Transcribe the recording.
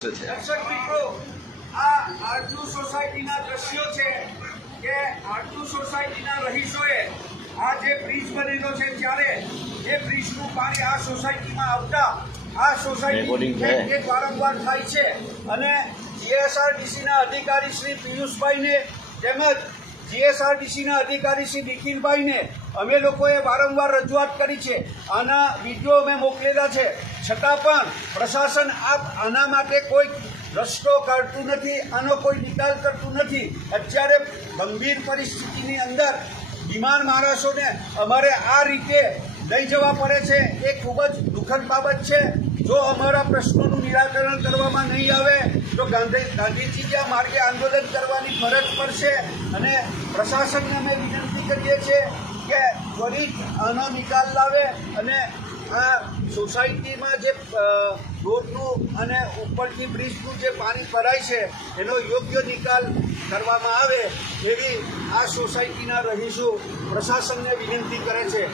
દર્શક મિત્રો, આ આરજુ સોસાયટીના દ્રશ્યો છે કે આરજુ સોસાયટીના રહીશોએ આ જે બ્રિજ બનેલો છે ત્યારે એ બ્રિજનું પાણી આ સોસાયટીમાં આવતા આ સોસાયટી વારંવાર થાય છે અને જીએસઆરટીસીના અધિકારી શ્રી પિયુષભાઈને તેમજ જીએસઆરટીસીના અધિકારી શ્રી નિખિલભાઈને અમે લોકોએ વારંવાર રજૂઆત કરી છે. આના વિડીયો અમે મોકલેલા છે, છતાં પણ પ્રશાસન આના માટે કોઈ રસ્તો કાઢતું નથી, આનો કોઈ નિકાલ કરતું નથી. અત્યારે ગંભીર પરિસ્થિતિની અંદર બીમાર માણસોને અમારે આ રીતે લઈ જવા પડે છે. એ ખૂબ જ દુઃખદ બાબત છે. જો અમારા પ્રશ્નોનું નિરાકરણ કરવામાં નહીં આવે તો ગાંધીજી માર્ગે આંદોલન કરવાની ફરજ પડશે અને પ્રશાસનને અમે વિનંતી કરીએ છીએ કે ત્વરિત આનો નિકાલ લાવે અને આ સોસાયટીમાં જે રોડનું અને ઉપરથી બ્રિજનું જે પાણી ભરાય છે એનો યોગ્ય નિકાલ કરવામાં આવે એવી આ સોસાયટીના રહીશો પ્રશાસનને વિનંતી કરે છે.